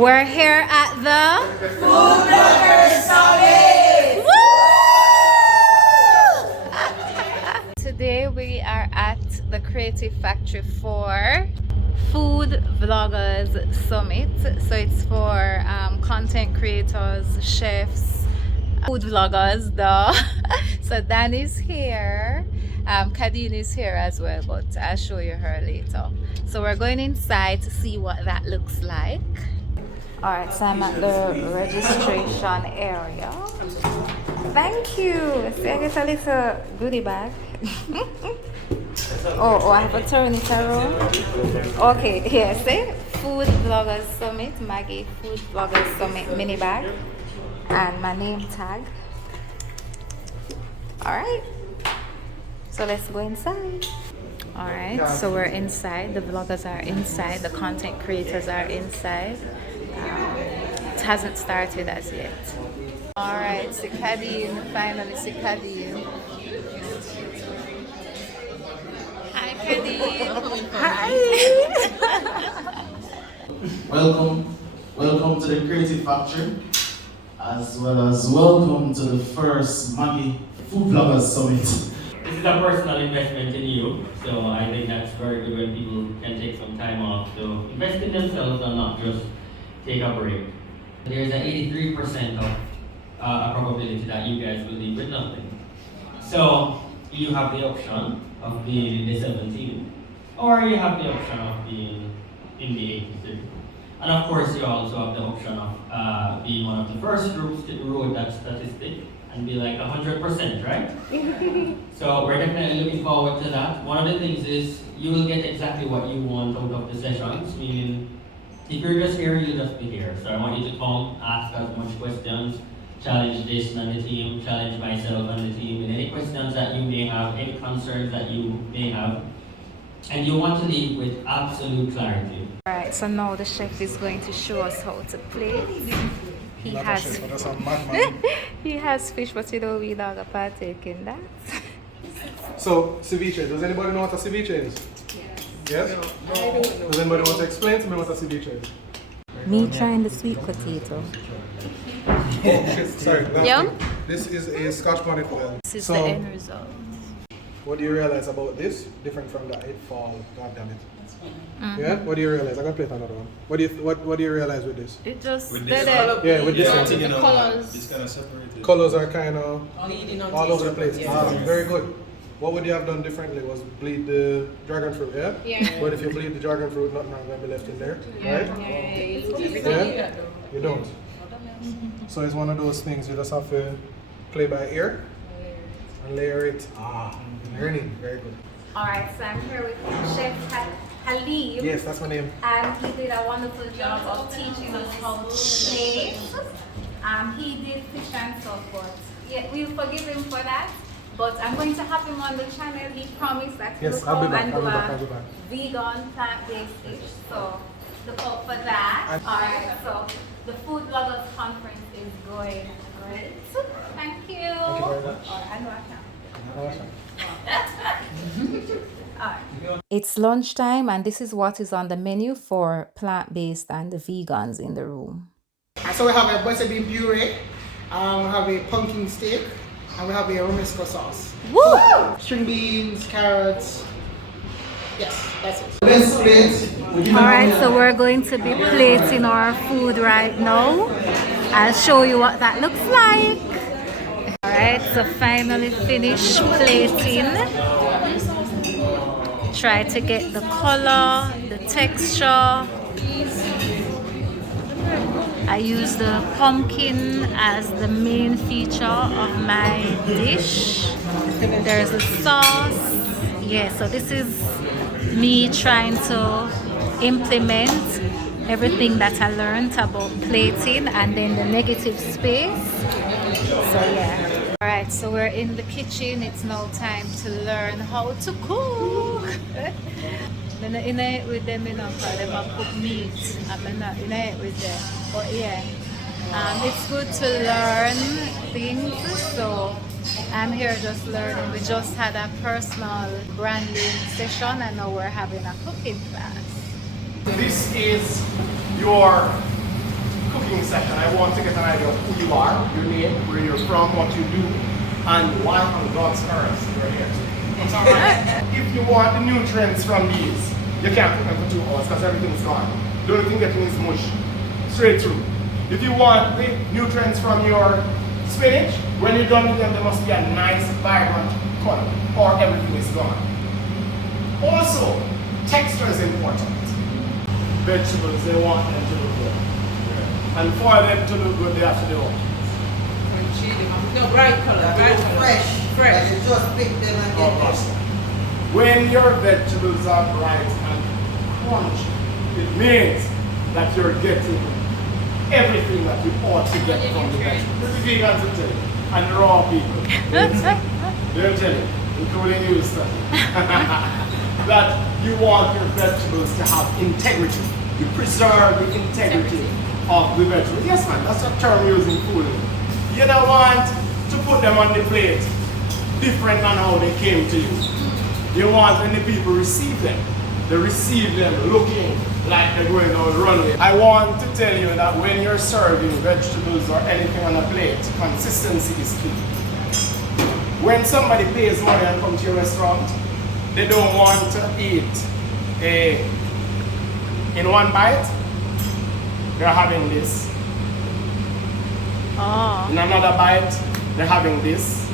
We're here at the Food Bloggers Summit! Woo! Today we are at the Creative Factory for Food Vloggers Summit. So it's for content creators, chefs, food vloggers, duh. So Dan is here. Kadeen is here as well, but I'll show you her later. So we're going inside to see what that looks like. Alright, so I'm at the registration area. Thank you. See, I get a little goodie bag. oh, I have to turn it around. Okay, here, see? Food Vloggers Summit, Maggie Food Vloggers Summit mini bag. And my name tag. Alright. So let's go inside. Alright, so we're inside. The vloggers are inside. The content creators are inside. It hasn't started as yet. Alright, Kadeen, finally Kadeen. Hi Kadeen. Hi. Welcome to the Creative Factory, as well as welcome to the first Maggie Food Bloggers Summit. This is a personal investment in you, so I think that's very good when people can take some time off to invest in themselves and not just take a break. There's an 83% of probability that you guys will leave with nothing. So you have the option of being in the 17, or you have the option of being in the 83. And of course, you also have the option of being one of the first groups to erode that statistic and be like 100%, right? So we're definitely looking forward to that. One of the things is you will get exactly what you want out of the sessions, meaning if you're just here, you'll just be here. So I want you to come, ask as much questions, challenge Jason and the team, challenge myself and the team, and any questions that you may have, any concerns that you may have. And you want to leave with absolute clarity. Alright, so now the chef is going to show us how to plate. He has he has fish, but you know we not partake in that. So, ceviche. Does anybody know what a ceviche is? Yes? Does anybody want to explain to me what a ceviche is? Me trying the sweet potato. Oh, shit, sorry. Yum? This is a Scotch bonnet oil. This is So, the end result. what do you realize about this? Different from the 8-fall, god damn it. Yeah? What do you realize? I'm gonna play another one. What do you realize with this? It just With did this it. Yeah, with this Yeah, one. you know, colors. it's kind of separated. Colors are kind of Bleeding on all over the place. taste. Very good. What would you have done differently was bleed the dragon fruit, yeah? Yeah. But if you bleed the dragon fruit, nothing is going to be left in there, right? Yeah? You don't. So it's one of those things you just have to play by ear and layer it. Learning. Very good. Alright, so I'm here with Chef Halib. Yes, that's my name. And he did a wonderful job of teaching us how to plate. He did fish and so forth. Yeah, we'll forgive him for that. But I'm going to have him on the channel. He promised that he will Yes, I'll be come back. and I'll do be back. I'll a be back. vegan plant-based dish. So look out for that. Alright, so the Food Bloggers Conference is going great. Thank you. Thank you very much. I know I can. Awesome. It's lunchtime and this is what is on the menu for plant-based and the vegans in the room. So we have a butter bean puree, we have a pumpkin steak, and we have a romesco sauce. Woo! String beans, carrots. Yes, that's it. Let's plate. Alright, so we're going to be plating our food right now. I'll show you what that looks like. Alright, so finally finished plating. Try to get the color, the texture. I use the pumpkin as the main feature of my dish. There's a sauce. Yeah, so this is me trying to implement everything that I learned about plating and then the negative space. So yeah. Alright, so we're in the kitchen. It's now time to learn how to cook. I'm not in it with them, you know, because they might cook meat. I'm not in it with them. But yeah, it's good to learn things. So I'm here just learning. We just had a personal branding session and now we're having a cooking class. This is your cooking session, I want to get an idea of who you are, your name, where you're from, what you do, and why on God's earth you're here today. It's alright. If you want the nutrients from these, you can't cook them for 2 hours because everything's gone. The only thing getting is mush. Straight through. If you want the nutrients from your spinach, when you're done with them, there must be a nice, vibrant color, or everything is gone. Also, texture is important. Vegetables, they want them to look good. And for them to look good, they have to do what? No, bright color, bright color. Fresh. Fresh. You just pick them and Oh, get them. awesome. When your vegetables are bright and crunchy, it means that you're getting everything that you ought to get from the vegetables. The vegans will tell you, and raw people. They'll tell you, including you, sir, that you want your vegetables to have integrity. You preserve the integrity of the vegetables. Yes, man, that's a term we're using food. You don't want to put them on the plate different than how they came to you. You want when the people receive them, they receive them looking like they're going on a runway. I want to tell you that when you're serving vegetables or anything on a plate, consistency is key. When somebody pays money and comes to your restaurant, they don't want to eat in one bite, they're having this. Oh. In another bite, they're having this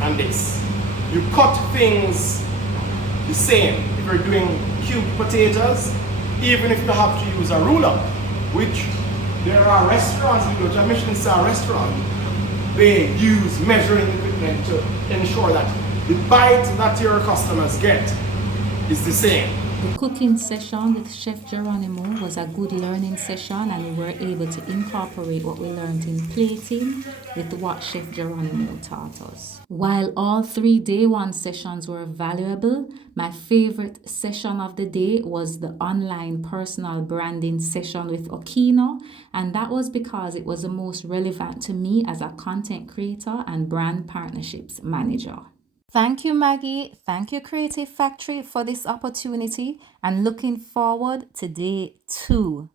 and this. You cut things the same. If you're doing cubed potatoes, even if you have to use a ruler, which there are restaurants, you go to a Michelin star restaurant, they use measuring equipment to ensure that the bite that your customers get is the same. The cooking session with Chef Geronimo was a good learning session, and we were able to incorporate what we learned in plating with what Chef Geronimo taught us. While all 3 day one sessions were valuable, my favorite session of the day was the online personal branding session with Okino, and that was because it was the most relevant to me as a content creator and brand partnerships manager. Thank you, Maggie. Thank you, Creative Factory, for this opportunity, and looking forward to day 2.